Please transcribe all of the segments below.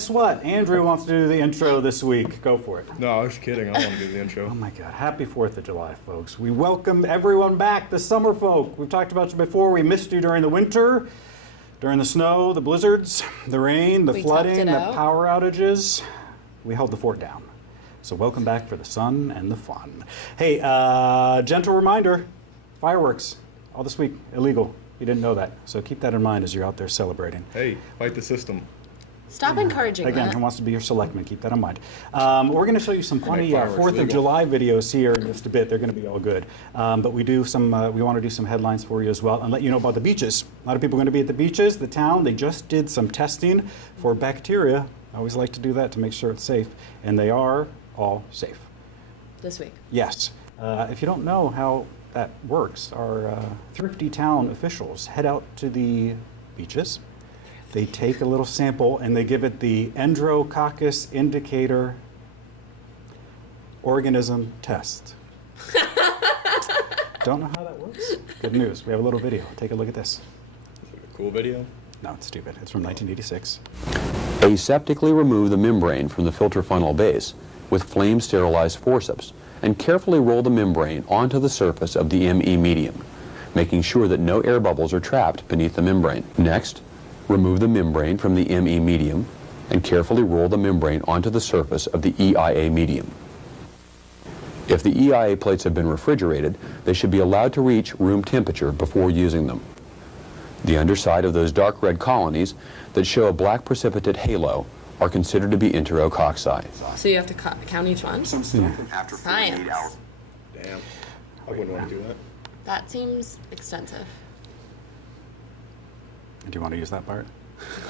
guess what? Andrew wants to do the intro this week. Go for it. No, I was kidding. I don't want to do the intro. Oh my God. Happy 4th of July, folks. We welcome everyone back, the summer folk. We've talked about you before. We missed you during the winter, during the snow, the blizzards, the rain, the flooding, the power outages. We held the fort down. So welcome back for the sun and the fun. Hey, gentle reminder, fireworks all this week, illegal. You didn't know that. So keep that in mind as you're out there celebrating. Hey, fight the system. Stop encouraging that. Again, who wants to be your selectman? Keep that in mind. We're going to show you some funny 4th of July videos here in just a bit. They're going to be all good. But we do some. We want to do some headlines for you as well and let you know about the beaches. A lot of people are going to be at the beaches. The town, they just did some testing for bacteria. I always like to do that to make sure it's safe. And they are all safe. This week. Yes. If you don't know how that works, our thrifty town officials head out to the beaches. They take a little sample and they give it the Enterococcus indicator organism test. Don't know how that works? Good news. We have a little video. Take a look at this. Is it a cool video? No, it's stupid. It's from 1986. Aseptically remove the membrane from the filter funnel base with flame sterilized forceps and carefully roll the membrane onto the surface of the ME medium, making sure that no air bubbles are trapped beneath the membrane. Next, remove the membrane from the ME medium and carefully roll the membrane onto the surface of the EIA medium. If the EIA plates have been refrigerated, they should be allowed to reach room temperature before using them. The underside of those dark red colonies that show a black precipitate halo are considered to be enterococci. So you have to count each one? After Science. Damn. I wouldn't want to do that. That seems extensive. Do you want to use that part?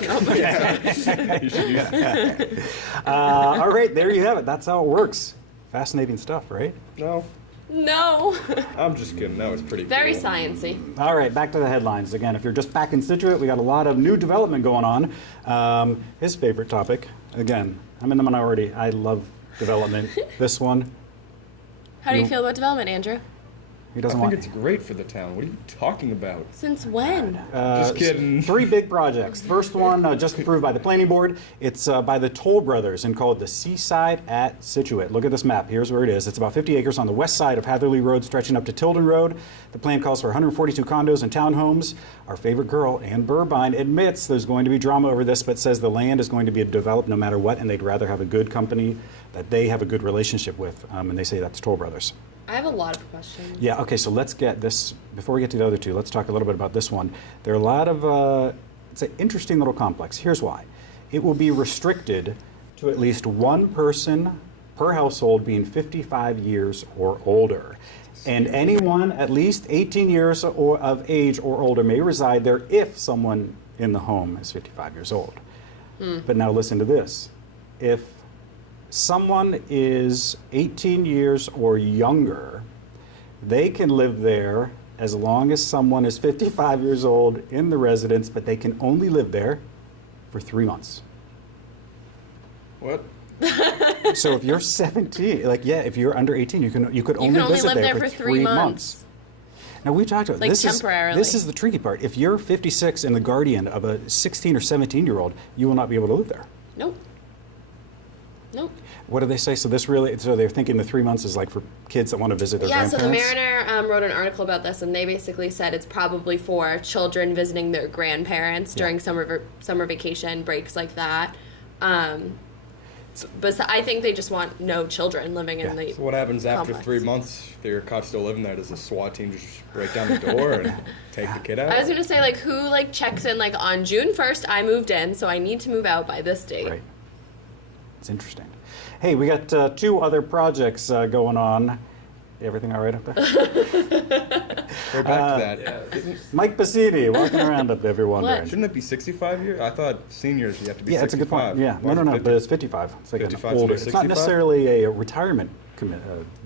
Nope. You should use it. All right, there you have it. That's how it works. Fascinating stuff, right? No, No. I'm just kidding. That was pretty Very cool. sciencey. All right, back to the headlines. Again, if you're just back in Scituate, we got a lot of new development going on. His favorite topic, again, I'm in the minority. I love development. This one, How do you feel about development, Andrew? he I doesn't think want. it's great for the town. What are you talking about? Since when? Just kidding. 3 big projects. First one, just approved by the planning board. It's by the Toll Brothers and called the Seaside at Scituate. Look at this map. Here's where it is. It's about 50 acres on the west side of Hatherley Road, stretching up to Tilden Road. The plan calls for 142 condos and townhomes. Our favorite girl, Ann Burbine, admits there's going to be drama over this, but says the land is going to be developed no matter what, and they'd rather have a good company that they have a good relationship with, and they say that's Toll Brothers. I have a lot of questions. Yeah, okay, so let's get this, before we get to the other two, let's talk a little bit about this one. There are a lot of, it's an interesting little complex. Here's why. It will be restricted to at least one person per household being 55 years or older. And anyone at least 18 years of age or older may reside there if someone in the home is 55 years old. But now listen to this. If someone is 18 years or younger, they can live there as long as someone is 55 years old in the residence, but they can only live there for 3 months. What? So if you're 17, like if you're under 18, you could only visit live there for 3 months. Now we talked about Like this. temporarily. This is the tricky part. If you're 56 and the guardian of a 16 or 17-year-old, you will not be able to live there. Nope. Nope. What do they say? So they're thinking the 3 months is like for kids that want to visit their Yeah, so grandparents? the Mariner wrote an article about this, and they basically said it's probably for children visiting their grandparents during summer vacation, breaks like that. But I think they just want no children living in the So what happens after complex. 3 months? If you're caught still living there, does the SWAT team just break down the door and take the kid out? I was gonna say, like, who checks in on June 1st? I moved in, so I need to move out by this date. Right. It's interesting. Hey, we got 2 other projects going on. Everything all right up there? We're back to that. Mike Bassini walking around up there if you're wondering. Shouldn't it be 65 years? I thought seniors you have to be 65. Yeah, it's a good point. Yeah, Why is it no, 50? but it's 55. It's like 55, an so older. they're It's not 65? necessarily a retirement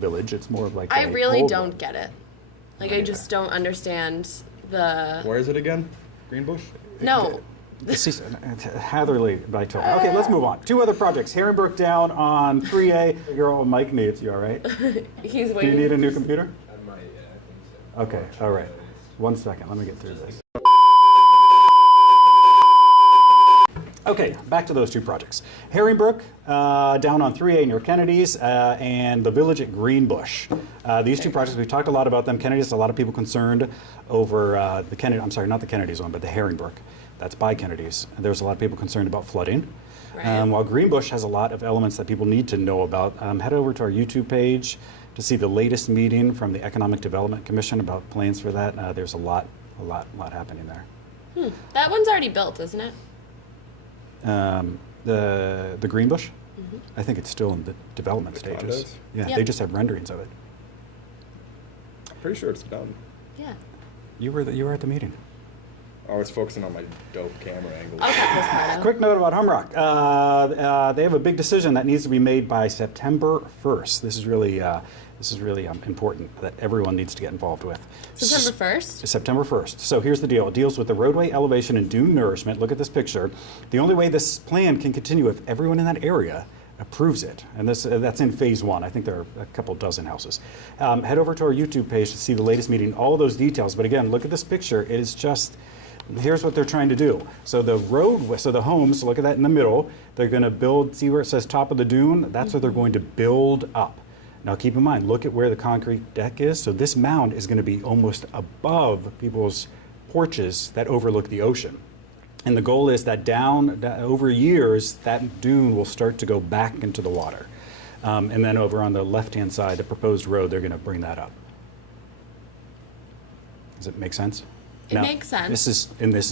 village. It's more of like I a really old don't one. get it. I just don't understand the. Where is it again? Greenbush? No. Hatherley by Tilden. Okay, let's move on. 2 other projects. Herringbrook down on 3A. Your old Mike needs. You all right? He's Do waiting. you need a new computer? I might, yeah, I think so. Okay, all right. 1 second. Let me get through this. Okay, back to those two projects. Herringbrook, down on 3A near Kennedy's, and the village at Greenbush. These two projects, we've talked a lot about them. Kennedy's, a lot of people concerned over the Kennedy, I'm sorry, not the Kennedy's one, but the Herringbrook. That's by Kennedy's. There's a lot of people concerned about flooding. Right. While Greenbush has a lot of elements that people need to know about. Head over to our YouTube page to see the latest meeting from the Economic Development Commission about plans for that. There's a lot happening there. That one's already built, isn't it? The Greenbush? I think it's still in the development stages. condos? Yeah, Yep. they just have renderings of it. Pretty sure it's done. Yeah. You were at the meeting. Oh, it's focusing on my dope camera angle. I'll cut this part out. Quick note about Humrock. They have a big decision that needs to be made by September 1st. This is really important that everyone needs to get involved with. September 1st? September 1st. So here's the deal. It deals with the roadway elevation and dune nourishment. Look at this picture. The only way this plan can continue if everyone in that area approves it. And that's in phase 1. I think there are a couple dozen houses. Head over to our YouTube page to see the latest meeting, all those details. But again, look at this picture. It is just, here's what they're trying to do. So the road, so the homes, look at that in the middle. They're going to build, see where it says top of the dune? That's what they're going to build up. Now keep in mind, look at where the concrete deck is. So this mound is going to be almost above people's porches that overlook the ocean. And the goal is that over years, that dune will start to go back into the water. And then over on the left-hand side, the proposed road, they're going to bring that up. Does it make sense? It makes sense. This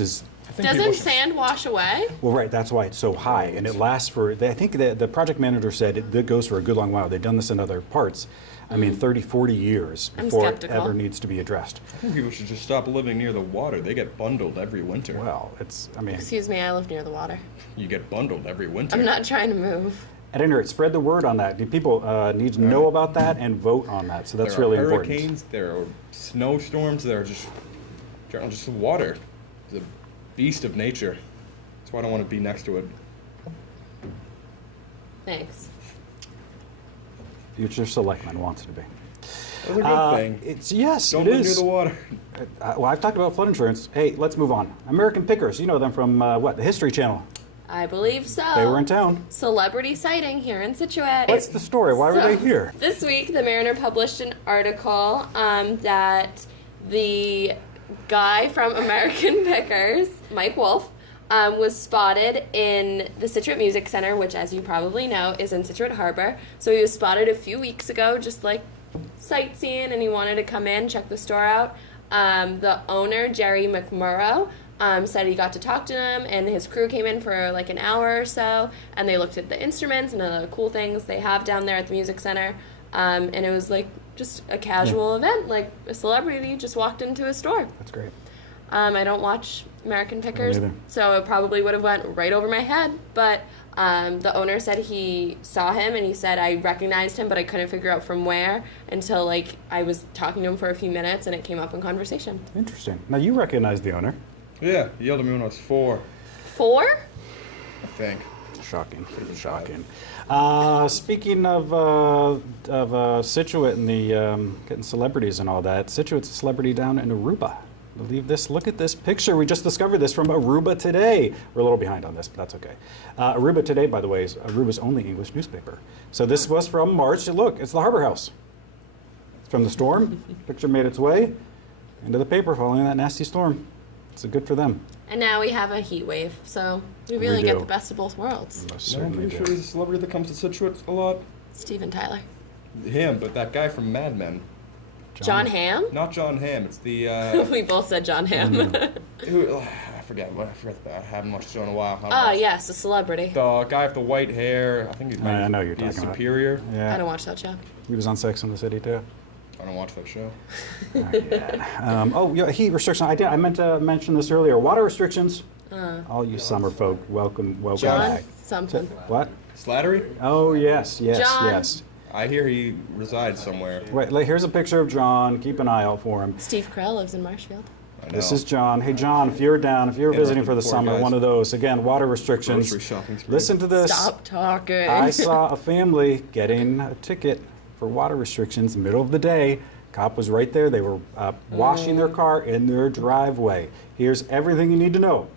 is Doesn't sand wash away? well, right. That's why it's so high, and it lasts for. I think the project manager said it goes for a good long while. They've done this in other parts. I mean, 30, 40 years I'm before it skeptical. ever needs to be addressed. I think people should just stop living near the water. They get bundled every winter. Well, it's. I mean, Excuse me, I live near the water. You get bundled every winter. I'm not trying to move. at any rate, spread the word on that. People need to know about that and vote on that. So that's there really are important. hurricanes, there are snowstorms, there are just water. It's a beast of nature. That's why I don't want to be next to it. Thanks. Future selectman wants to be. That's a good thing. It's yes, Don't it live near is. the water. Well, I've talked about flood insurance. Hey, let's move on. American Pickers, you know them from what? The History Channel. I believe so. They were in town. Celebrity sighting here in Scituate. What's the story? Why were So, they here? This week, the Mariner published an article that the guy from American Pickers, Mike Wolf, was spotted in the Scituate Music Center, which, as you probably know, is in Scituate Harbor. So he was spotted a few weeks ago, just like sightseeing, and he wanted to come in, check the store out. The owner, Jerry McMurrow, said he got to talk to him, and his crew came in for like an hour or so, and they looked at the instruments and the cool things they have down there at the music center, and it was like just a casual event, like a celebrity just walked into a store. That's great. I don't watch American Pickers, neither. so it probably would have went right over my head, but the owner said he saw him, and he said, I recognized him, but I couldn't figure out from where until like I was talking to him for a few minutes, and it came up in conversation. Interesting. Now you recognize the owner. Yeah, he yelled at me when I was 4, 4? I think. Shocking. Shocking. Speaking of Scituate and the getting celebrities and all that, Scituate's a celebrity down in Aruba. Believe this? Look at this picture. We just discovered this from Aruba Today. We're a little behind on this, but that's okay. Aruba Today, by the way, is Aruba's only English newspaper. So this was from March. Look, it's the Harbor House. It's from the storm. Picture made its way into the paper following that nasty storm. It's good for them. And now we have a heat wave, so we really We get do. the best of both worlds. Most No, I'm certainly pretty sure do. there's a celebrity that comes to Scituate a lot. Steven Tyler. Him, but that guy from Mad Men. John Hamm? Not John Hamm, it's the, We both said John Hamm. who, I forget that. I haven't watched the show in a while. Yes, a celebrity. The guy with the white hair, I think he's I know who you're he's talking about. Superior. I Yeah, don't watch that show. he was on Sex and the City too. I don't watch that show. Yeah, heat restriction. I meant to mention this earlier. Water restrictions. All you summer folk, welcome John back. something. What? Slattery? Oh yes, John. yes. I hear he resides somewhere. Wait, here's a picture of John. Keep an eye out for him. Steve Carell lives in Marshfield. I know. This is John. Hey John, if you're down, if you're visiting for the poor summer, guys. one of those. Again, water restrictions. Grocery shopping spree. Listen to this. Stop talking. I saw a family getting a ticket for water restrictions middle of the day. Cop was right there. They were washing their car in their driveway. Here's everything you need to know.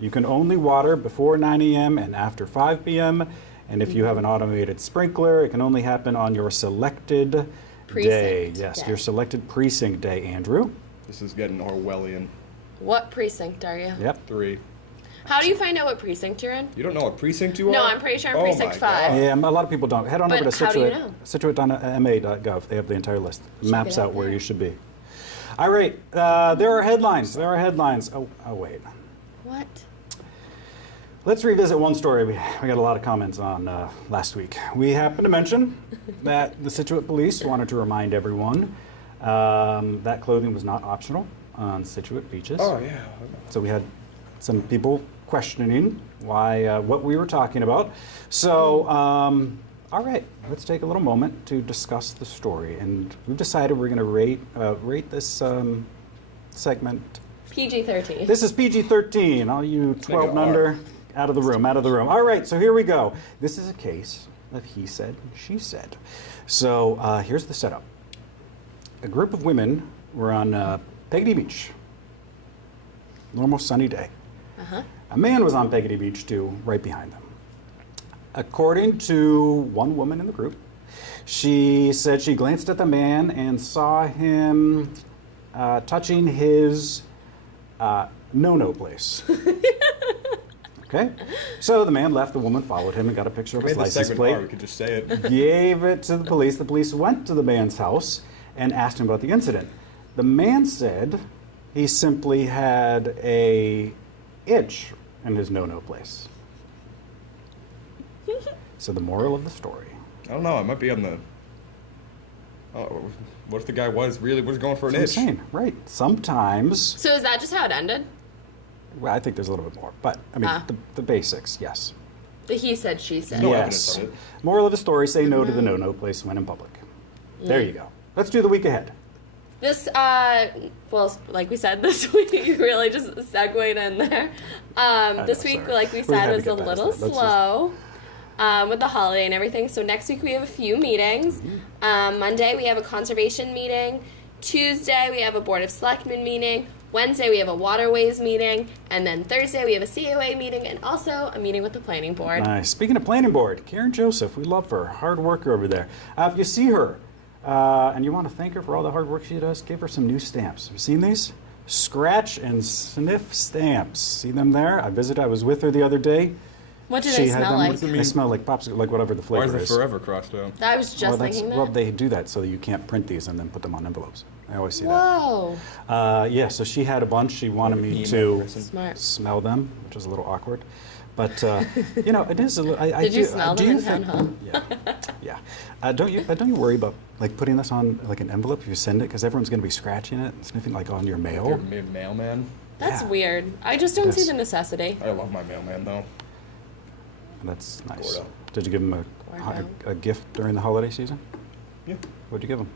You can only water before 9 a.m. and after 5 p.m. And if you have an automated sprinkler, it can only happen on your selected day. Precinct Yes, day. your selected precinct day, Andrew. This is getting Orwellian. What precinct are you? Yep. 3. How do you find out what precinct you're in? You don't know what precinct you are? No, I'm pretty sure I'm Oh precinct my 5. God. Yeah, a lot of people don't. Head on But over to how do you Scituate, know? Scituate.ma.gov. They have the entire list. Maps it out out where there. you should be. All right, there are headlines. There are headlines. Oh, wait. What? Let's revisit one story we got a lot of comments on last week. We happened to mention that the Scituate Police wanted to remind everyone that clothing was not optional on Scituate beaches. Oh, yeah. So we had some people questioning why what we were talking about. So, all right, let's take a little moment to discuss the story. And we've decided we're going to rate this segment. PG-13. This is PG-13. All you 12 and under, out of the room, out of the room. All right, so here we go. This is a case of he said, she said. So here's the setup. A group of women were on Peggotty Beach. Normal sunny day. A man was on Peggotty Beach too, right behind them. According to one woman in the group, she said she glanced at the man and saw him touching his no-no place. Okay? So the man left, the woman followed him and got a picture of We his made the license segment plate. hard, we could just say it. Gave it to the police. The police went to the man's house and asked him about the incident. The man said he simply had a itch in his no-no place. So the moral of the story. I don't know, I might be on the... Oh, what if the guy was going for an That's itch? what I'm saying, right? Sometimes, So is that just how it ended? well, I think there's a little bit more, but I mean, Ah. the basics, yes. The he said, she said. No Yes. evidence of it. Moral of the story, say no to the no-no place when in public. There you go. Let's do the week ahead. This, well, like we said, this week really just segued in there. This know, week, sorry. like we We're gonna said, have was to a get past little that. Let's slow with the holiday and everything. So next week we have a few meetings. Monday we have a conservation meeting. Tuesday we have a Board of Selectmen meeting. Wednesday we have a Waterways meeting. And then Thursday we have a COA meeting and also a meeting with the Planning Board. Nice. Speaking of planning board, Karen Joseph, we love her. Hard worker over there. If you see her and you want to thank her for all the hard work she does, give her some new stamps. Have you seen these? Scratch and sniff stamps. See them there? I was with her the other day. What do She they had smell them like? with- They smell like popsicle, like whatever the Why flavor is is. it forever crossed out? I was just thinking Well, that. they do that so that you can't print these and then put them on envelopes. I always see Whoa. that. Yeah, so she had a bunch. She wanted me Email to person. Smart. smell them, which was a little awkward. But you know, it is a little. Did you smell do them you in town think- hall? Yeah, yeah. Don't you worry about like putting this on like an envelope if you send it because everyone's going to be scratching it and sniffing like on your mail. You're a mailman. That's Yeah. weird. I just don't see Yes. the necessity. I love my mailman, though. That's nice. Gordo. Did you give him Gordo. a gift during the holiday season? Yeah. What'd you give him?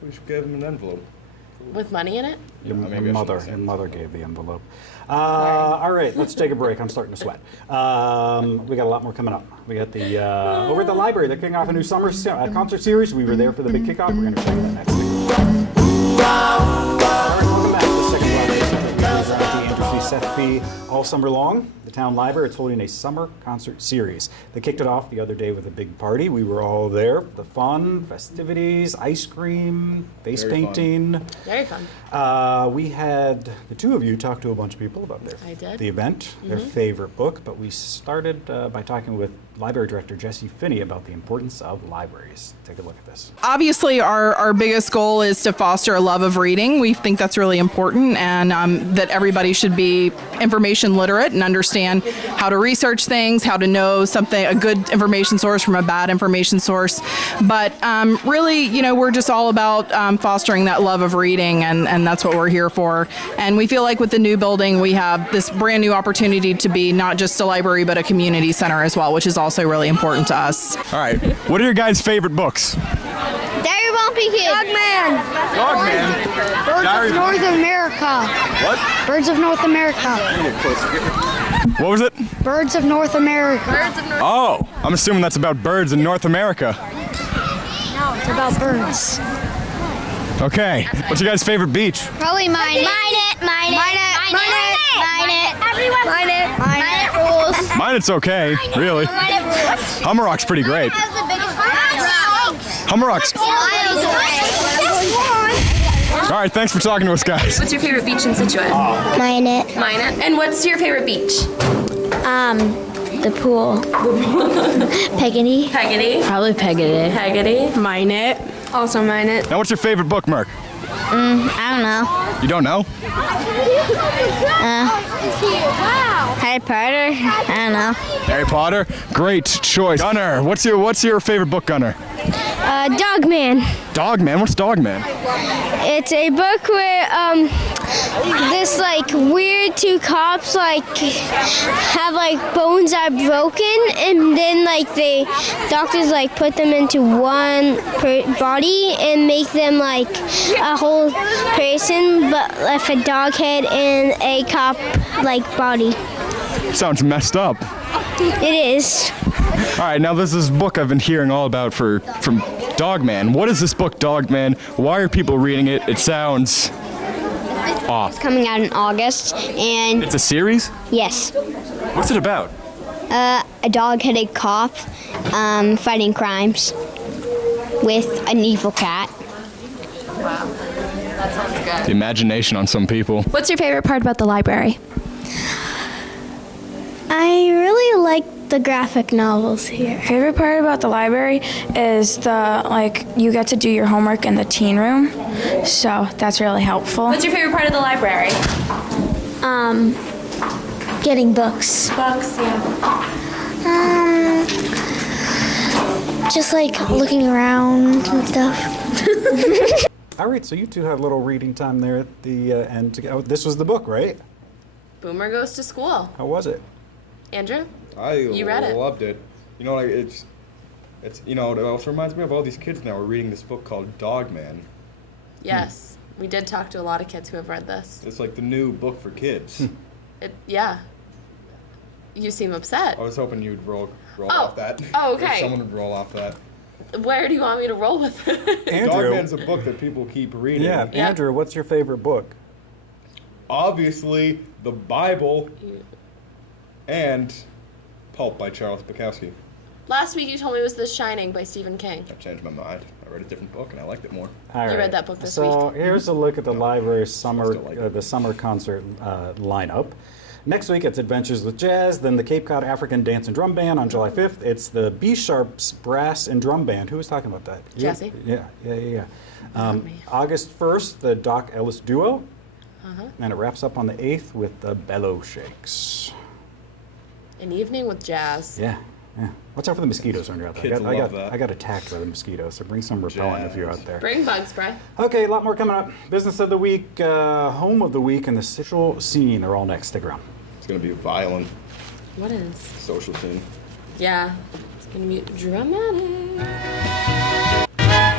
We should give him an envelope. With money in it? Your, Yeah, your maybe I shouldn't mother. say Your it. mother gave the envelope. All right, let's take a break. I'm starting to sweat. We got a lot more coming up. We got the over at the library. They're kicking off a new summer concert series. We were there for the big kickoff. We're going to check that next week. All right, welcome back to the second block of the Andrew C. Seth P. All summer long, the town library is holding a summer concert series. They kicked it off the other day with a big party. We were all there. The fun, festivities, ice cream, face Very fun. painting. Very fun. We had the two of you talk to a bunch of people about I did. the event, their favorite book, but we started by talking with Library Director Jesse Finney about the importance of libraries. Take a look at this. Obviously, our biggest goal is to foster a love of reading. We think that's really important, and that everybody should be information literate and understand how to research things, how to know a good information source from a bad information source. But really, you know, we're just all about fostering that love of reading, and that's what we're here for. And we feel like with the new building, we have this brand new opportunity to be not just a library, but a community center as well, which is also really important to us. All right. What are your guys' favorite books? Diary Bumpy Kid. Dogman. Dogman. Birds Diary- of North America. What? Birds of North America. What was it? Birds of North America. Oh, I'm assuming that's about birds in North America. No, it's about birds. Okay. What's your guys' favorite beach? Probably mine. Mine it. Mine rules. Mine it's okay, really. Hummerock's pretty great. Hummerock's. All right, thanks for talking to us, guys. What's your favorite beach in Scituate? Mine. And what's your favorite beach? The pool. Peggotty. Peggotty. Probably Peggotty. Peggotty. Mine it. Also mine it. Now, what's your favorite book, Merc? I don't know. You don't know? Harry Potter. I don't know. Harry Potter? Great choice. Gunner, what's your favorite book, Gunner? Dogman. Dogman? What's Dogman? It's a book where this like weird two cops like have like bones that are broken, and then like the doctors like put them into one body and make them like a whole person, but with a dog head and a cop like body. Sounds messed up. It is. All right, now there's this book I've been hearing all about from Dogman. What is this book, Dogman? Why are people reading it? It sounds off. Coming out in August, and It's a series? yes, What's it about? a dog-headed cop fighting crimes with an evil cat. That sounds good. The imagination on some people. What's your favorite part about the library? I really like the graphic novels here. Favorite part about the library is you get to do your homework in the teen room, so that's really helpful. What's your favorite part of the library? Getting books. Books, yeah. Just like looking around and stuff. All right, so you two had a little reading time there at the end. This was the book, right? Boomer Goes to School. How was it? Andrew? I You read it. loved it. You know, like it's it also reminds me of all these kids now are reading this book called Dogman. Yes. We did talk to a lot of kids who have read this. It's like the new book for kids. Yeah. You seem upset. I was hoping you'd roll Oh. off that. Oh, Or okay. someone would roll off that. Where do you want me to roll with it? Andrew. Dogman's a book that people keep reading. Yeah, Yeah. Andrew, what's your favorite book? Obviously, the Bible and Pulp by Charles Bukowski. Last week you told me it was The Shining by Stephen King. I changed my mind. I read a different book and I liked it more. All You read that book this so week. here's a look at the library's summer, still like it. the summer concert lineup. Next week it's Adventures with Jazz, then the Cape Cod African Dance and Drum Band on July 5th. It's the B Sharps Brass and Drum Band. Who was talking about that? You? Jesse. Yeah. Not me. August 1st, the Doc Ellis Duo. Uh-huh. And it wraps up on the 8th with the Bellow Shakes. An Evening with Jazz. Yeah. Watch out for the mosquitoes when you're out there. Kids love that. I got attacked by the mosquitoes, so bring some repellent if you're Jazz. out there. Bring bug spray. Okay, a lot more coming up. Business of the week, home of the week, and the social scene are all next. Stick around. It's going to be a violent What is? social scene. Yeah. It's gonna be dramatic.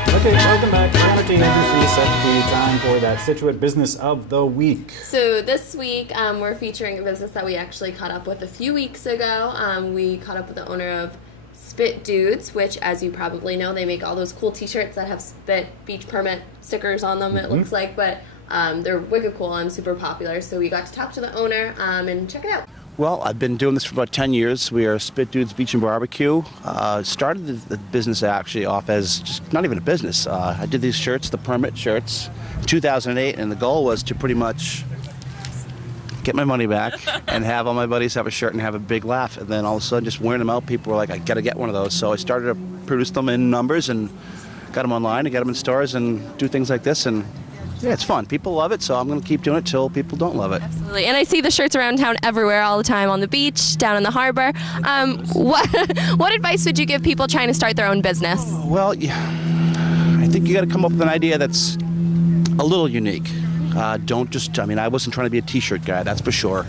Okay, welcome back. We're on NBC, set the time for that Scituate Business of the Week. So this week, we're featuring a business that we actually caught up with a few weeks ago. We caught up with the owner of Spit Dudes, which, as you probably know, they make all those cool T-shirts that have Spit Beach Permit stickers on them. It looks like, but they're wicked cool and super popular. So we got to talk to the owner and check it out. Well, I've been doing this for about 10 years. We are Spit Dudes Beach and Barbecue. Started the business actually off as just not even a business. I did these shirts, the permit shirts, 2008, and the goal was to pretty much get my money back and have all my buddies have a shirt and have a big laugh. And then all of a sudden, just wearing them out, people were like, I gotta get one of those. So I started to produce them in numbers and got them online and get them in stores and do things like this. And yeah, it's fun. People love it, so I'm going to keep doing it till people don't love it. Absolutely. And I see the shirts around town everywhere all the time, on the beach, down in the harbor. What advice would you give people trying to start their own business? Well, I think you got to come up with an idea that's a little unique. Don't just, I wasn't trying to be a t-shirt guy, that's for sure.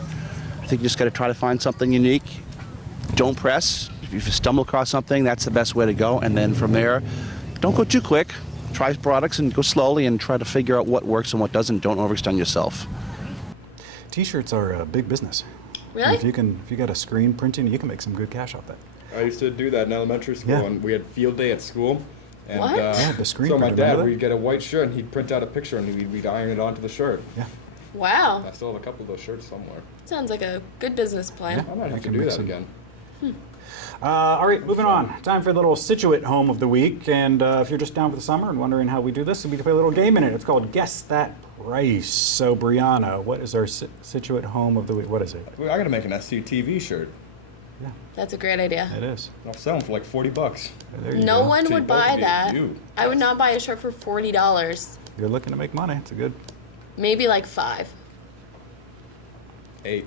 I think you just got to try to find something unique. Don't press. If you stumble across something, that's the best way to go. And then from there, don't go too quick. Try products and go slowly and try to figure out what works and what doesn't. Don't overextend yourself. T-shirts are a big business. Really? If you got a screen printing, you can make some good cash off that. I used to do that in elementary school, Yeah. and we had field day at school. And, What? Yeah, the screen So my printer, dad, remember that? we'd get a white shirt, and he'd print out a picture, and we'd iron it onto the shirt. Yeah. Wow. I still have a couple of those shirts somewhere. Sounds like a good business plan. I might have to can do make that some- again. All right, moving on. Time for the little Scituate home of the week. And if you're just down for the summer and wondering how we do this, we play a little game in it. It's called Guess That Price. So, Brianna, what is our Scituate home of the week? What is it? I gotta make an SCTV shirt. That's a great idea. It is. I'll sell them for like $40. There you No go. one To would both buy of that. you. I would not buy a shirt for $40. You're looking to make money. It's a good. Maybe like 5, 8.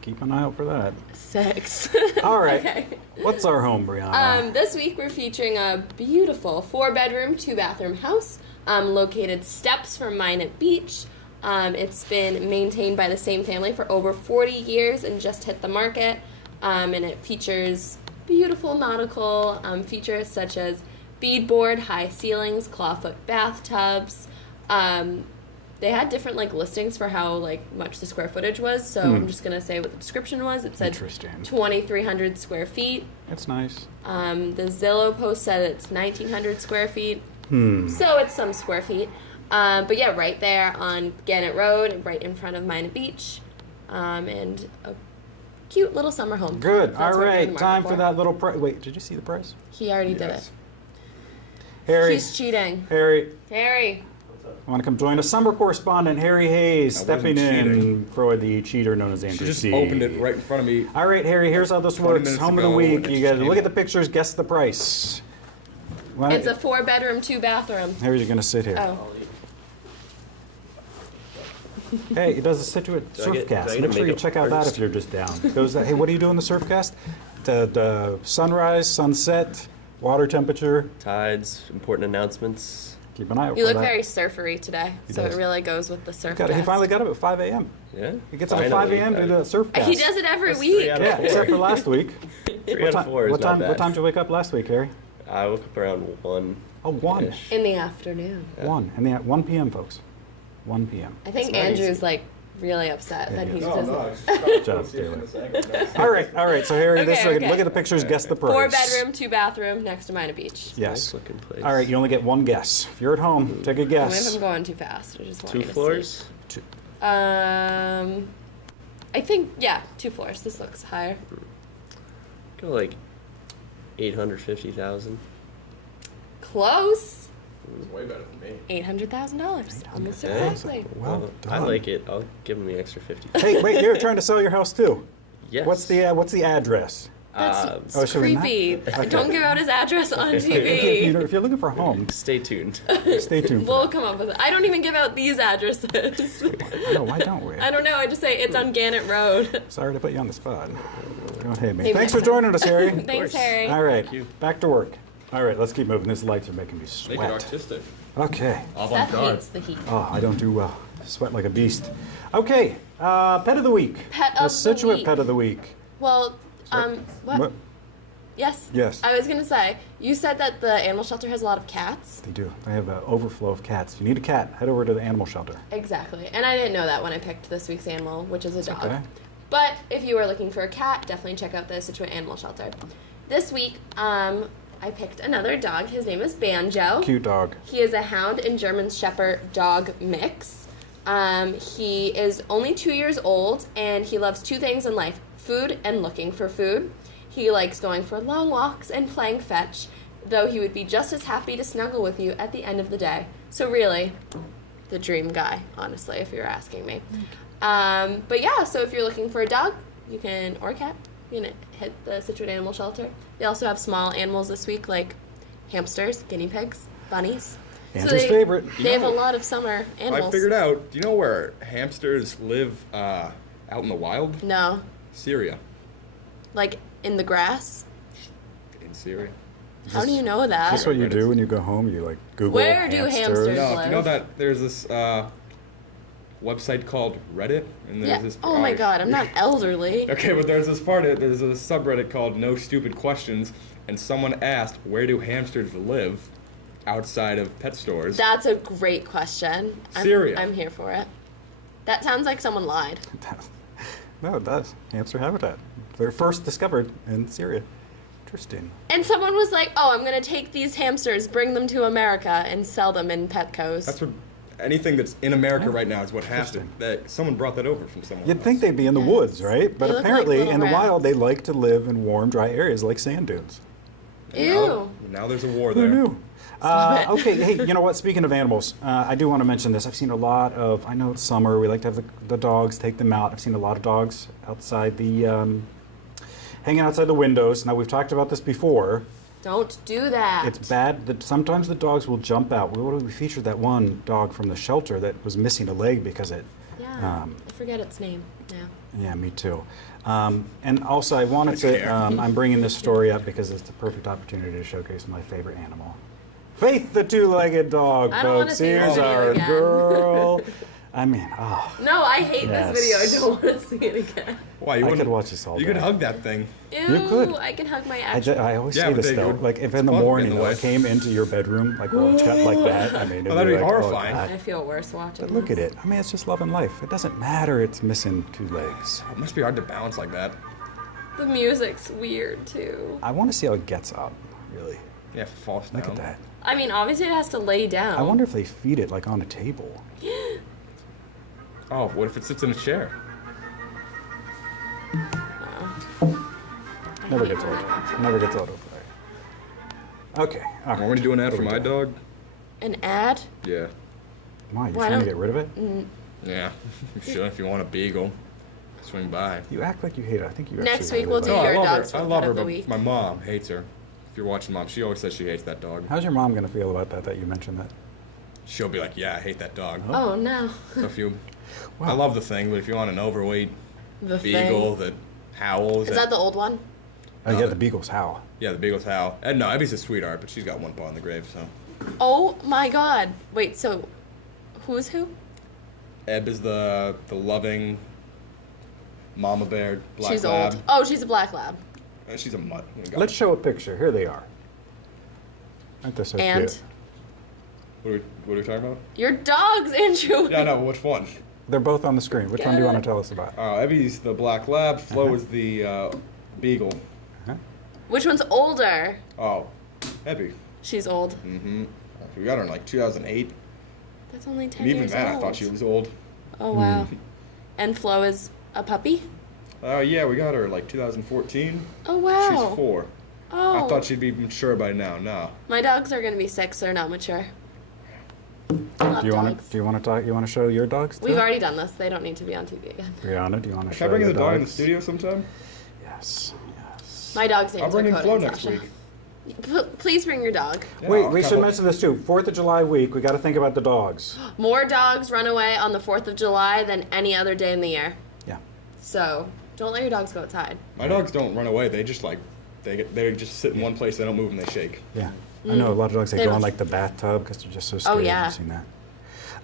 Keep an eye out for that. 6. All right. Okay. What's our home, Brianna? This week we're featuring a beautiful 4-bedroom, 2-bathroom house located steps from Minot Beach. It's been maintained by the same family for over 40 years and just hit the market. And it features beautiful nautical features such as beadboard, high ceilings, clawfoot bathtubs. They had different listings for how much the square footage was, so I'm just gonna say what the description was. It said Interesting. 2,300 square feet. It's nice. The Zillow post said it's 1,900 square feet, so it's some square feet. But yeah, right there on Gannett Road, right in front of Minot Beach, and a cute little summer home. Good. That's All what we're in the right. market Time for that little price. Wait, did you see the price? He already did it. Yes. Harry. He's cheating. Harry. Harry. Want to come join us? Summer correspondent Harry Hayes I stepping wasn't in cheating. for the cheater known as She Andrew just C. opened it right in front of me. All right, Harry, here's how this 20 works. minutes Home of the ago, week. and it You just guys came look at the up. pictures, guess the price. Why don't- It's a 4-bedroom, 2-bathroom. Harry's going to sit here. Oh. Hey, he does a Scituate Do I get Surfcast. to Make sure make you it check out that first? if you're just down. Goes that, hey, what do you do in the Surfcast? The sunrise, sunset, water temperature. Tides, important announcements. Keep an eye out You for look that. very surfery today, so does. it really goes with the surf. He finally got up at 5 a.m. Yeah. He gets up at 5 a.m. to do the Surfcast. He does it every That's week. 3 out of Yeah, 4. except for last week. 3 out of 4 is what not time? bad. What time did you wake up last week, Harry? I woke up around 1. Oh, 1. Ish. In the afternoon. Yeah. 1. And at 1 p.m., folks. 1 p.m. I think It's not Andrew's easy. really upset that he he is. doesn't. Good job, Taylor. All right. So Harry, Okay. look at the pictures. Guess the price. 4-bedroom, 2-bathroom next to Minot Beach. Yes. Nice looking place. All right. You only get one guess. If you're at home, take a Maybe guess. I'm going too fast. I just want 2 you to floors. see. I think 2 floors. This looks higher. Go like 850,000. Close. It's way better than me. $800,000. Almost Yeah. exactly. Well I done. like it. I'll give him the extra 50. Hey, wait. You're trying to sell your house too. Yes. What's the address? That's Oh, should we not? creepy. Don't give out his address on If TV. you're looking for a home, Stay tuned. stay tuned. We'll For come up with it. I don't even give out these addresses. that. No, why don't we? I don't know. I just say it's on Gannett Road. Sorry to put you on the spot. Don't hate me. Maybe Thanks next for time. joining us, Harry. Thanks, Harry. All right, you. back to work. All right, let's keep moving. These lights are making me Make it sweat. artistic. Okay. Seth Avant-garde. hates the heat. Oh, I don't do well. Sweat like a beast. Okay, pet of the week. Pet the of the Scituate week. pet of the week. Well, what? Yes. Yes. I was gonna say, you said that the animal shelter has a lot of cats. They do. They have an overflow of cats. If you need a cat, head over to the animal shelter. Exactly. And I didn't know that when I picked this week's animal, which is a dog. okay. But if you were looking for a cat, definitely check out the Scituate Animal Shelter. This week, I picked another dog. His name is Banjo. Cute dog. He is a Hound and German Shepherd dog mix. He is only 2 years old, and he loves 2 things in life: food and looking for food. He likes going for long walks and playing fetch, though he would be just as happy to snuggle with you at the end of the day. So really, the dream guy, honestly, if you're asking me. But yeah, so if you're looking for a dog, or a cat, you can hit the Scituate Animal Shelter. They also have small animals this week, like hamsters, guinea pigs, bunnies. Andrew's favorite. They have a lot of summer animals. I figured out. Do you know where hamsters live out in the wild? No. Syria. Like in the grass? In Syria. How do you know that? That's what you do when you go home. You like Google Where do hamsters No, live? do you know that there's this website called Reddit? And there's Yeah. this. Oh my god, I'm not elderly. Okay, but there's a subreddit called No Stupid Questions, and someone asked, where do hamsters live outside of pet stores? That's a great question. Syria. I'm here for it. That sounds like someone lied. No, it does. Hamster habitat. They're first discovered in Syria. Interesting. And someone was like, "Oh, I'm gonna take these hamsters, bring them to America, and sell them in Petco's." That's what anything that's in America right now is what has to. That someone brought that over from somewhere. You'd think they'd be in the woods, right? But They look like apparently, little in the wild, rats. they like to live in warm, dry areas like sand dunes. Ew. Now there's a war Who there. knew? Okay, hey, you know what? Speaking of animals, I do want to mention this. I've seen a lot of, I know it's summer, we like to have the dogs, take them out. I've seen a lot of dogs outside the, hanging outside the windows. Now, we've talked about this before. Don't do that. It's bad that sometimes the dogs will jump out. We featured that one dog from the shelter that was missing a leg because it. Yeah. I forget its name now. Yeah, me too. And also, I wanted to. I'm bringing this story up because it's the perfect opportunity to showcase my favorite animal, Faith, the two-legged dog, I don't wanna folks. see this Here's video our again. girl. I mean, oh. No, I hate Yes. this video. I don't want to see it again. Why? I You could wouldn't watch this all You day. could hug that thing. Ew, You could. I can hug my I, actual. I always Yeah, say but this they though, would- like if in the bug in morning the I way. came into your bedroom, like rolled shut like that, I mean, it'd that'd be like, horrifying. Oh, God. I feel worse watching. But look at this. it. I mean, it's just love and life. It doesn't matter. It's missing two legs. It must be hard to balance like that. The music's weird too. I want to see how it gets up. Really, Yeah, if it falls down. look at that. I mean, obviously it has to lay down. I wonder if they feed it like on a table. Oh, what if it sits in a chair? Never gets old. Never gets old over there. Okay. All Want me to do an ad for my dog? An ad? Yeah. Why? You Why trying to don't- get rid of it? Yeah. You should if you want a beagle. Swing by. You act like you hate it. I think you. Next actually week we'll really do like I your love dog's her. I pet love her, of the but week. my mom hates her. If you're watching, Mom, she always says she hates that dog. How's your mom gonna feel about that you mentioned that? She'll be like, yeah, I hate that dog. Oh no. So if you, I Wow. love the thing, but if you want an overweight The beagle thing. that howls, Is that the old one? Oh yeah, the beagles howl. yeah, the beagle's howl. And no, Abby's a sweetheart, but she's got one paw in the grave. So Oh my god. Wait, so who's who? Eb is the loving mama bear, black She's lab. old. Oh, she's a black lab. She's a mutt. Oh my God. Let's show a picture. Here they are. Aren't they so And cute? What are we talking about? your dogs, Andrew. No, no, which one? They're both on the screen. Which one do you want to tell us about? Abby's the black lab. Flo is the beagle. Which one's older? Oh, Abby. She's old. Mm-hmm. We got her in like 2008. That's only 10 And even years then, old. I thought she was old. Oh wow. And Flo is a puppy? Oh yeah, we got her like 2014. Oh wow. She's 4. Oh. I thought she'd be mature by now. No. My dogs are gonna be 6. They're not mature. Do you want to? Do you want to talk? You want to show your dogs? Too? We've already done this. They don't need to be on TV again. Brianna, do you want to show Can I bring your the dog in the dogs? studio sometime? Yes. Yes. My dog's name's I'll bring in Dakota Flo and next Sasha. week. Please bring your dog. Yeah, Wait, I'll we should couple- mention this too. 4th of July week. We got to think about the dogs. More dogs run away on the 4th of July than any other day in the year. Yeah. So don't let your dogs go outside. My dogs don't run away. They just like they just sit in one place. They don't move and they shake. Yeah. I know a lot of dogs. They They go in must- like the bathtub because they're just so scared. Oh, yeah. I've seen that.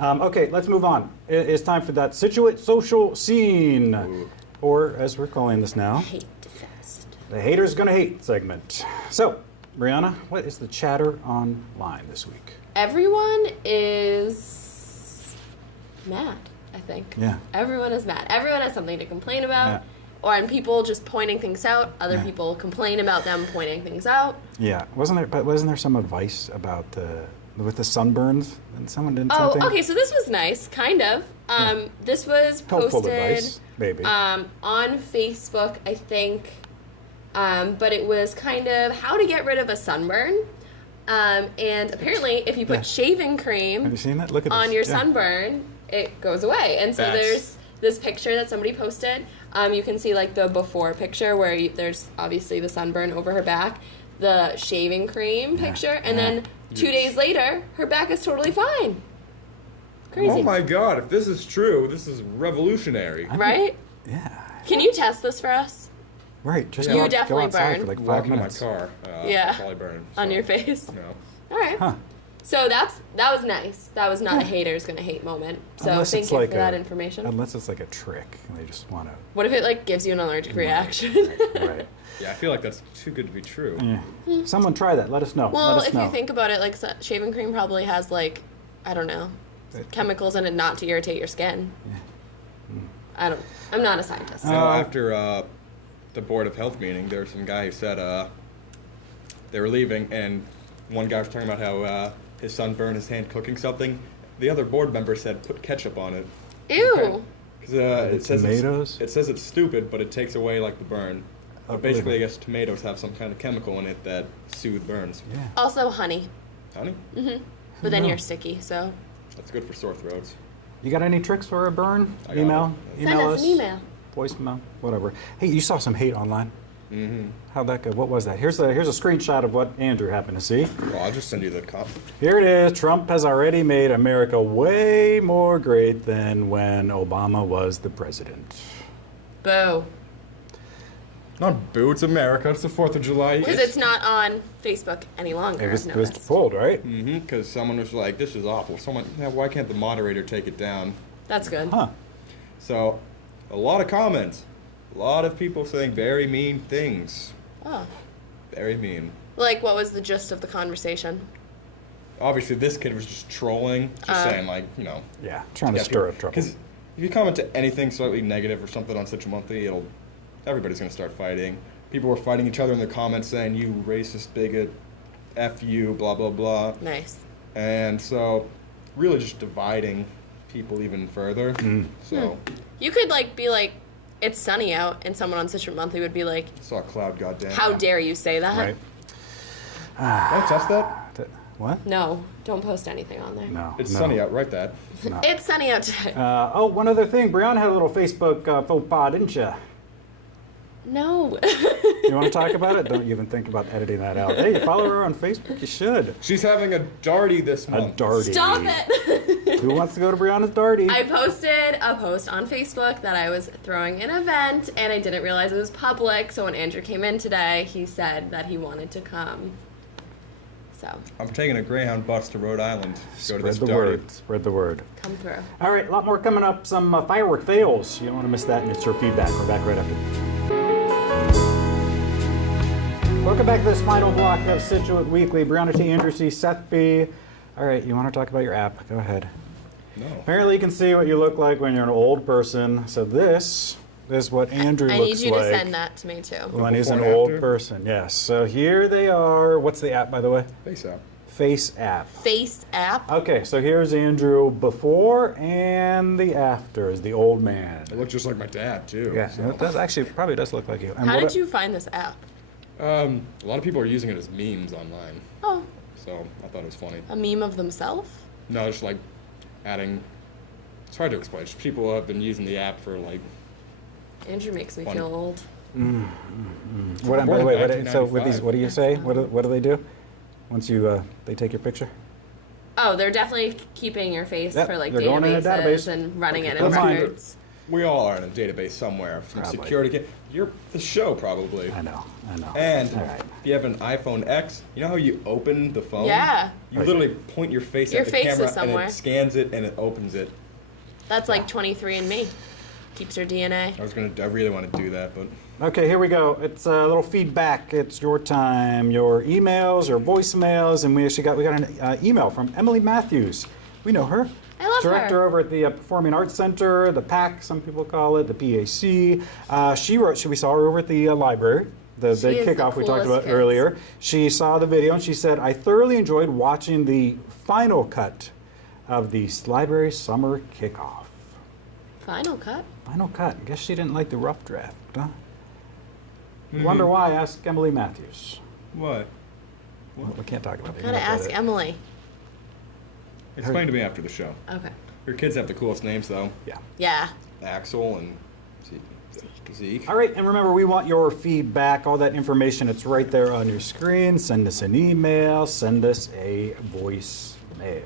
Okay, let's move on. It's time for that Scituate social scene, or as we're calling this now, Hate fest. the haters gonna hate segment. So, Brianna, what is the chatter online this week? Everyone is mad, I think. Yeah. Everyone is mad. Everyone has something to complain about. Yeah. Or and people just pointing things out. Other Yeah. people complain about them pointing things out. Yeah, wasn't there some advice about with the sunburns and someone did Oh, something? okay, so this was nice, kind of. This was Helpful posted advice, maybe. on Facebook, I think. But it was kind of how to get rid of a sunburn. And apparently, if you put Yeah. shaving cream Have you seen that? Look at on this. your Yeah. sunburn, it goes away. And so That's- there's this picture that somebody posted. You can see like the before picture where there's obviously the sunburn over her back, the shaving cream picture, and then 2 days later, her back is totally fine. Crazy, Oh my God! If this is true, this is revolutionary. right? Yeah. Can you test this for us Right. Just You go, definitely go outside burn. for like 5 Walking in my minutes. car. Yeah. I'll probably burn. on so, your face? No. All right. Huh. So that was nice. That was not a haters gonna hate moment. So Unless thank it's you like for that information. Unless it's like a trick and they just want to. What if it like gives you an allergic reaction? Right. Yeah, I feel like that's too good to be true. Yeah. Someone try that. Let us know. Well, Let us if know. you think about it, like shaving cream probably has like, I don't know, chemicals in it not to irritate your skin. I'm not a scientist. So after the Board of Health meeting, there was some guy who said they were leaving, and one guy was talking about how his son burned his hand cooking something. the other board member said put ketchup on it. Ew. Because it says tomatoes? it says it's stupid, but it takes away like the burn. Oh, But basically, I really? guess tomatoes have some kind of chemical in it that soothe burns. Yeah. Also honey. Honey, But then knows? you're sticky, so that's good for sore throats. You got any tricks for a burn? I got Email? it. send us an email. Voicemail? Whatever. Hey, you saw some hate online. How'd that go? What was that? Here's a screenshot of what Andrew happened to see. Well, I'll just send you the cop. Here it is. Trump has already made America way more great than when Obama was the president. Boo. Not boo, it's America. It's the 4th of July. Because it's not on Facebook any longer. It was I've noticed. pulled, right? Because someone was like, this is awful. Someone, yeah, why can't the moderator take it down? That's good. Huh. So, a lot of comments. A lot of people saying very mean things. Oh. Very mean. Like, what was the gist of the conversation? Obviously, this kid was just trolling, just saying, like, you know. Yeah, trying to stir up trouble. Because if you comment to anything slightly negative or something on Scituate Monthly, everybody's going to start fighting. People were fighting each other in the comments saying, you racist bigot, F you, blah, blah, blah. Nice. And so, really just dividing people even further. So, You could, like, be like, it's sunny out, and someone on Scituate Monthly would be like, saw a cloud, goddamn. how dare you say that? Right. Don't test that. What? No, don't post anything on there. No. It's no. sunny out. Write that. It's sunny out today. Oh, one other thing. Brianna had a little Facebook faux pas, didn't you? No. You want to talk about it? Don't even think about editing that out. Hey, you follow her on Facebook? You should. She's having a darty this A month. darty. Stop it. Who wants to go to Brianna's darty? I posted a post on Facebook that I was throwing an event, and I didn't realize it was public, so when Andrew came in today, he said that he wanted to come. So, I'm taking a Greyhound bus to Rhode Island to go to Spread this the darty. word. Spread the word. come through. All right, a lot more coming up. Some firework fails. You don't want to miss that, and it's your feedback. We're back right after this. Welcome back to this final block of Scituate Weekly. Brianna T. Andrew C. Seth B. All right, you want to talk about your app? Go ahead. No. Apparently, you can see what you look like when you're an old person. So this is what Andrew I looks need you like to send that to me too. when he's an Before and old after? person. Yes. So here they are. What's the app, by the way? Face app. Face app. Face app. Okay, so here's Andrew before and the after is the old man. It looks just like my dad too. Yeah, so. it does actually probably does look like you. And How what did you find this app? A lot of people are using it as memes online, Oh, so I thought it was funny. a meme of themselves? No, just like adding. It's hard to explain. Just people have been using the app for like. Andrew makes me Funny. feel old. What, by Born the in way, so with these, 1995. what do you say? What do they do? Once you they take your picture? Oh, they're definitely keeping your face Yep, for like they're going in a databases database. and running it in That's fine. records. We all are in a database somewhere. From Probably. security. You're the show probably. I know. And All right. if you have an iPhone X, you know how you open the phone? Yeah. You literally point your face Your at the face is camera and somewhere. it scans it and it opens it. That's like 23andMe. Keeps your DNA. I really want to do that, but Okay, here we go. It's a little feedback. It's your time. Your emails or voicemails, and we got an email from Emily Matthews. We know her. I love Director her. over at the Performing Arts Center, the PAC, some people call it, the PAC. We saw her over at the library, the She big is the kickoff we talked coolest about kids. earlier. She saw the video and she said, I thoroughly enjoyed watching the final cut of the library summer kickoff. Final cut. Final cut. I guess she didn't like the rough draft, huh? Wonder why? Ask Emily Matthews. what? Well, we can't talk about it. Gotta ask Emily. Explain to me after the show. Okay. Your kids have the coolest names though. Yeah. Yeah. Axel and Zeke. All right, and remember, we want your feedback, all that information. It's right there on your screen. Send us an email, send us a voicemail.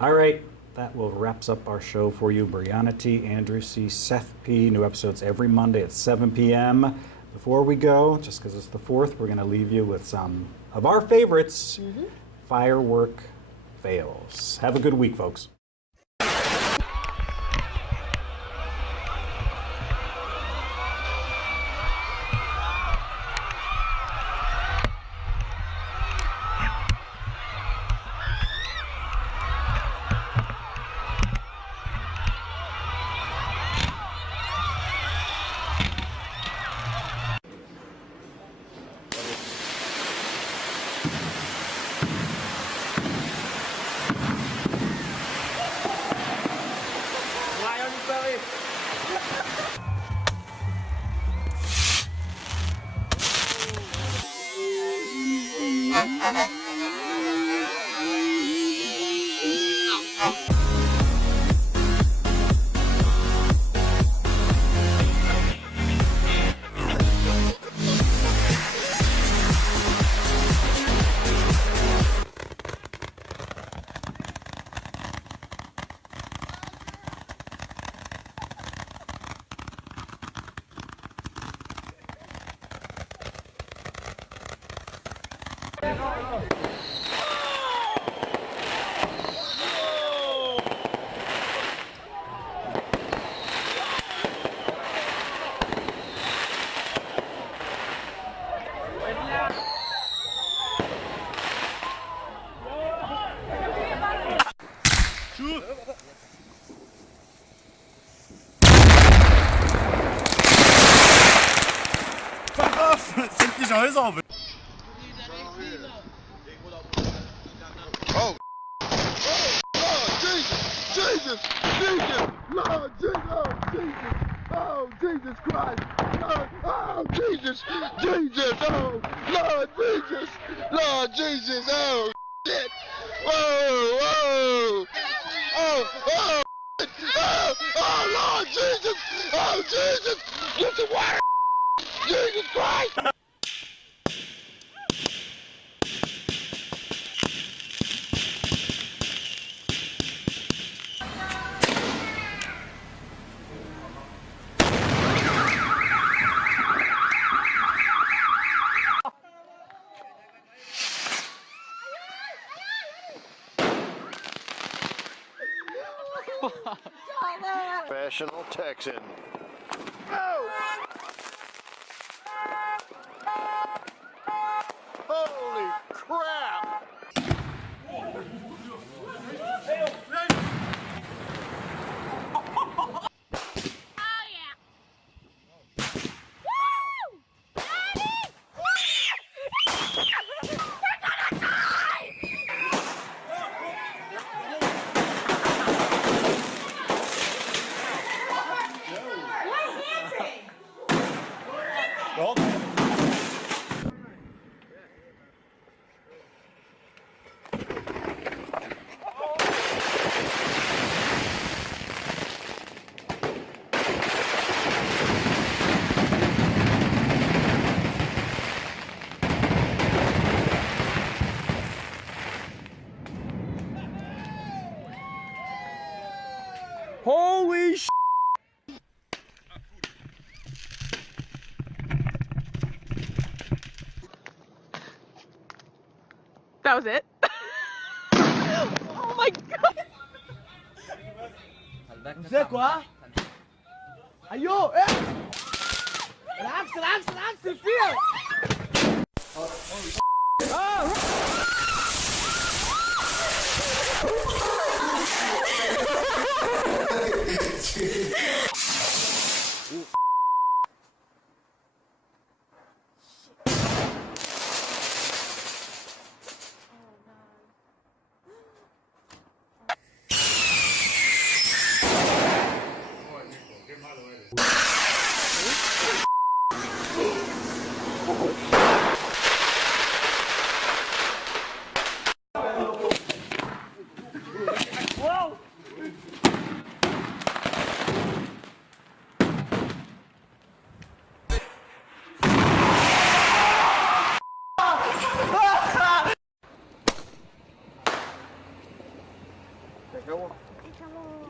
All right, that will wraps up our show for you. Brianna T., Andrew C., Seth P. New episodes every Monday at 7 p.m. Before we go, just because it's the 4th, we're going to leave you with some of our favorites, firework fails. Have a good week, folks. Oh, Jesus, Jesus, Jesus, Lord Jesus, oh Jesus Christ, Lord, oh Jesus, Jesus, oh Lord Jesus, Lord Jesus, oh shit, whoa, whoa, oh, Lord Jesus, oh Jesus, get the water, Jesus Christ. Professional Texan. Oh! Holy crap! Holy sh! That was it. Oh my god. C'est quoi? Ayo, eh! Relax, relax, relax, c'est feel!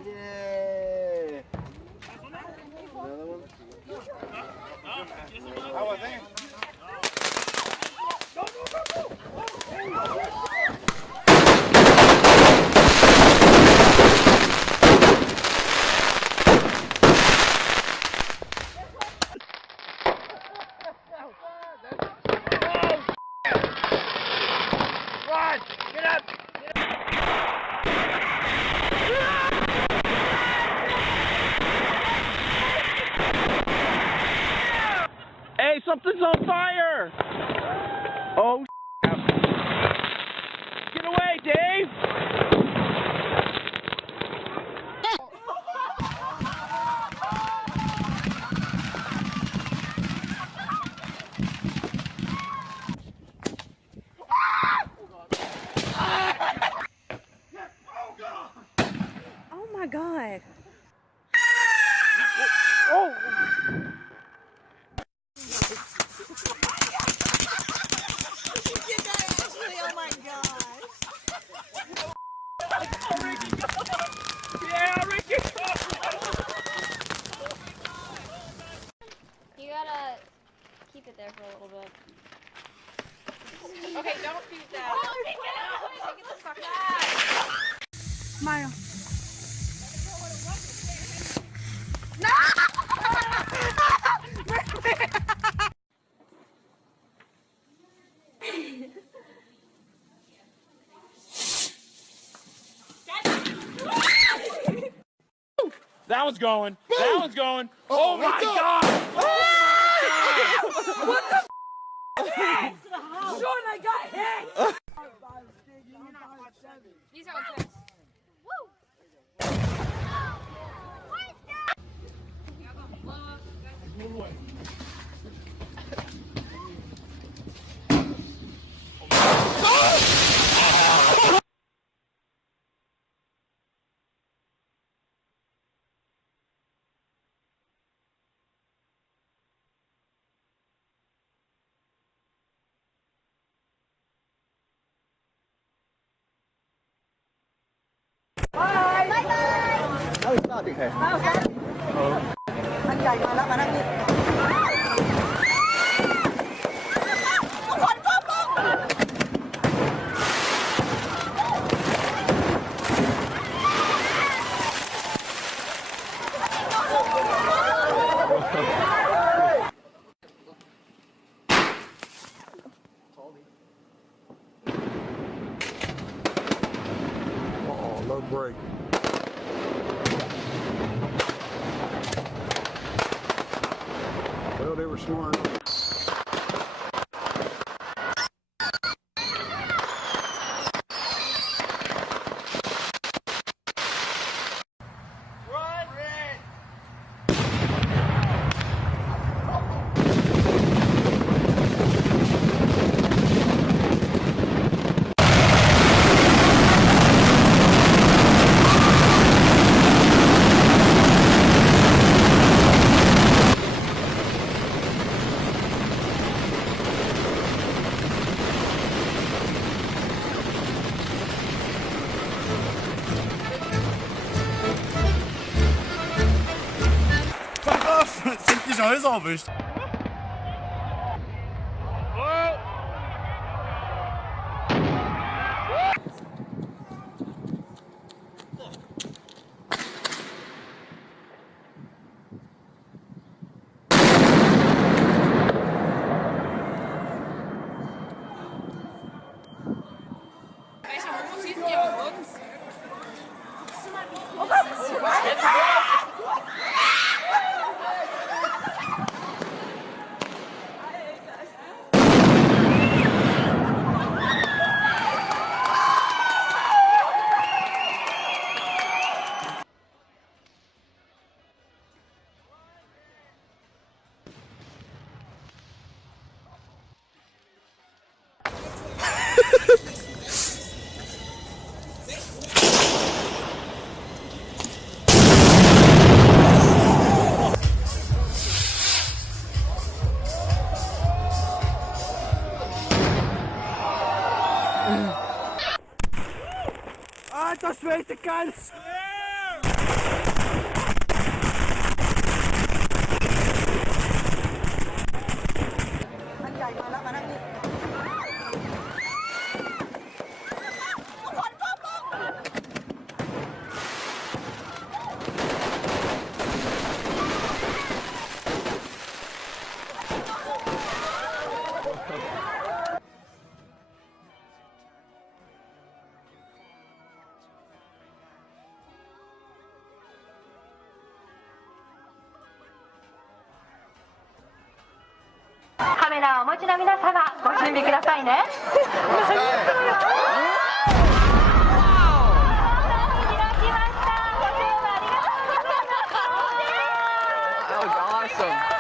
Yeah! Another one? How was it? Run! Get up! Hey, something's on fire! Oh, get away, Dave! That one's going. That one's going. Oh my God! What the f***? Sean, I got hit! These are tricks. Woo! Oh, low break. Well, they were smart. Sind die Häuser erwischt? Alter Schwede, ganz!カメラをお持ちの皆様、ご準備くださいね。That was awesome.